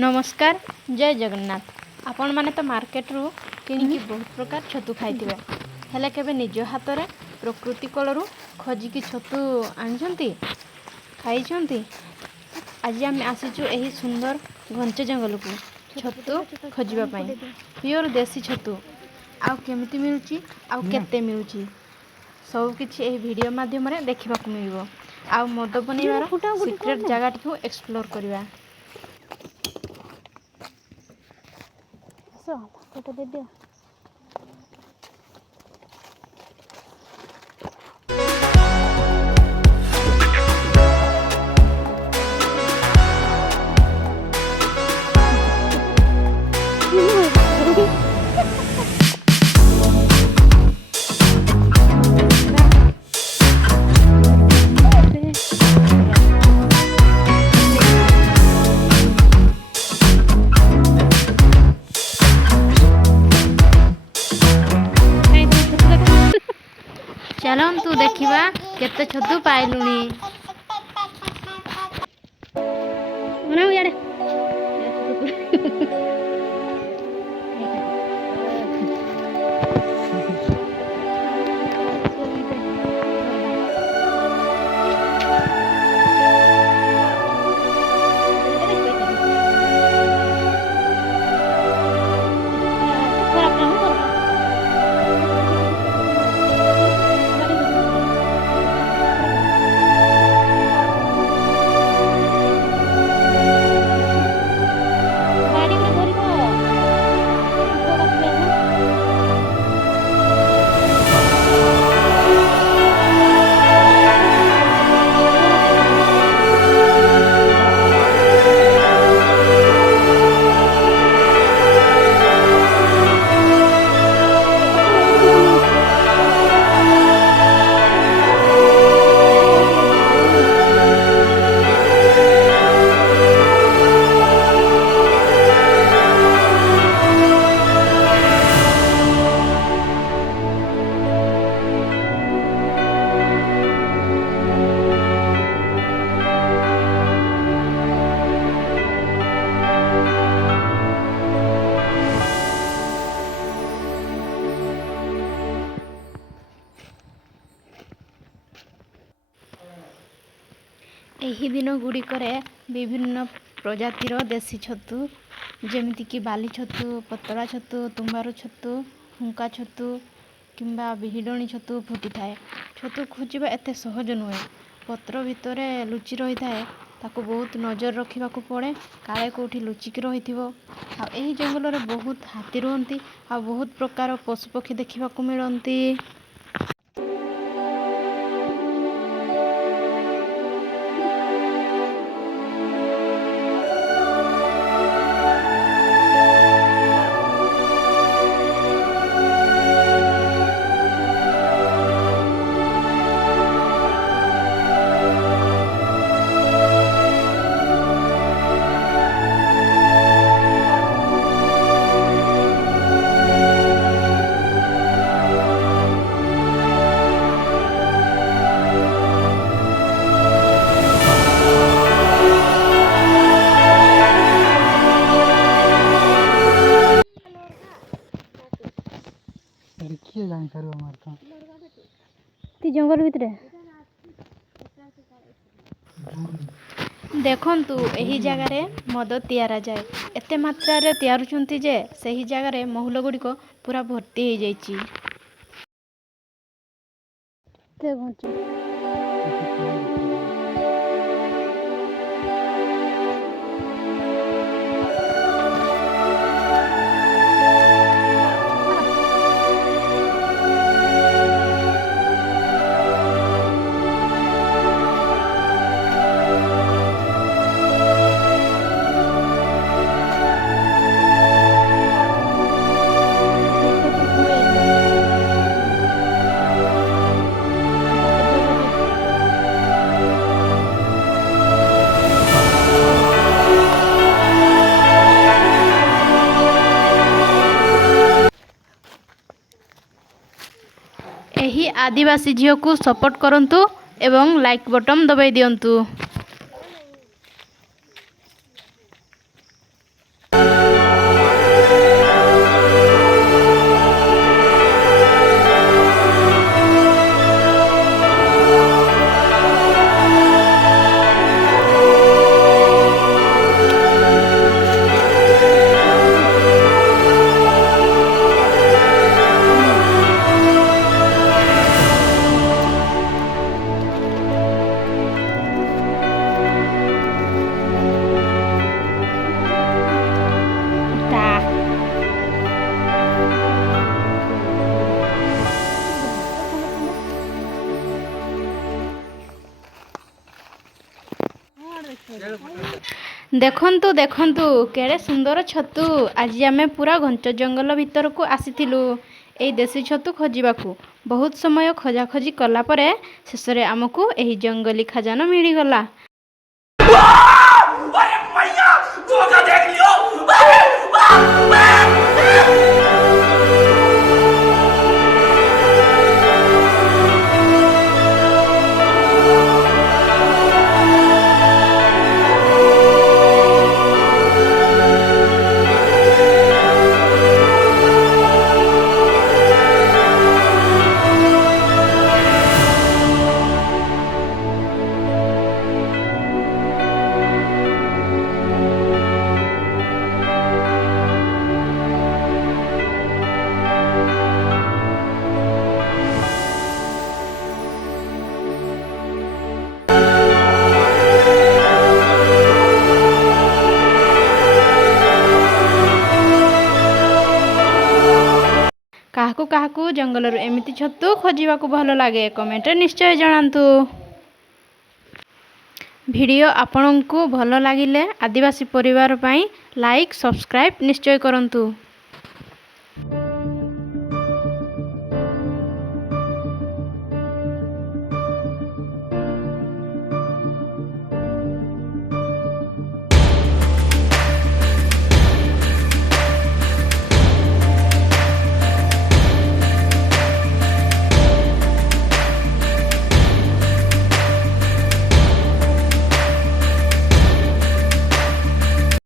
नमस्कार जय जगन्नाथ। आपण माने तो मार्केट रू किणी बहुत प्रकार छतु खाइथिबे हेले केबे निज हाथ रे प्रकृति कोलरू खोजिकी छतु आनिछंती खाइछंती। आज आम आसीचु एही सुंदर घंच जंगल को छतु खोजिबा पई। प्योर देसी छतु आउ केमिति मिलुची आउ केते मिलुची सब किछि एही वीडियो माध्यम रे देखिबाकू मिलिबो। आउ मद बनेबार सीक्रेट जगह को एक्सप्लोर करबा। फोटो दे दिया। चलतु देखा केते छतु पाइलुनी। एही दिन गुड़िकरे विभिन्न प्रजातिर देसी छतु जेमिति कि बाली छतु, पतला छतु, तुम्बारू छतु, हुंका छतु किंबा बिहिडणी छतु फुटी थाए। छतु खोजिबा एते सहज नुहे। पत्र भितरे लुचि रही थाए, ताको बहुत नजर रखिबाकू पड़े काले कोठी लुचिकी रहिथिबो। आ एही जंगल रे बहुत हाथी रहंती आ बहुत प्रकार पशु पक्षी देखिबाकू मिलंती। जंगल भितरे देखंतु एही जगारे मद तैयारा जाए। एते मात्रा रे तैयारुचंती जे सही जगारे महुल गुड़ी को पूरा भर्ती हो जाइची। एही आदिवासी झील को सपोर्ट करंतु एवं लाइक बटन दबाई दियंतु। ଦେଖନ୍ତୁ ଦେଖନ୍ତୁ କେଡ଼େ ସୁନ୍ଦର ଛତୁ। ଆଜି ଆମେ ପୁରା ଘଞ୍ଚ ଜଙ୍ଗଲ ଭିତରକୁ ଆସିଥିଲୁ ଏଇ ଦେଶୀ ଛତୁ ଖୋଜିବାକୁ। ବହୁତ ସମୟ ଖୋଜାଖୋଜି କଲା ପରେ ଶେଷରେ ଆମକୁ ଏହି ଜଙ୍ଗଲୀ ଖଜାନ ମିଳିଗଲା। अरे मैया धोखा देख लियो। କାହାକୁ କାହାକୁ ଜଙ୍ଗଲରୁ ଏମିତି ଛତୁ ଖୋଜିବାକୁ ଭଲ ଲାଗେ କମେଣ୍ଟରେ ନିଶ୍ଚୟ ଜଣାନ୍ତୁ। ଭିଡ଼ିଓ ଆପଣଙ୍କୁ ଭଲ ଲାଗିଲେ ଆଦିବାସୀ ପରିବାର ପାଇଁ ଲାଇକ୍ ସବସ୍କ୍ରାଇବ୍ ନିଶ୍ଚୟ କରନ୍ତୁ।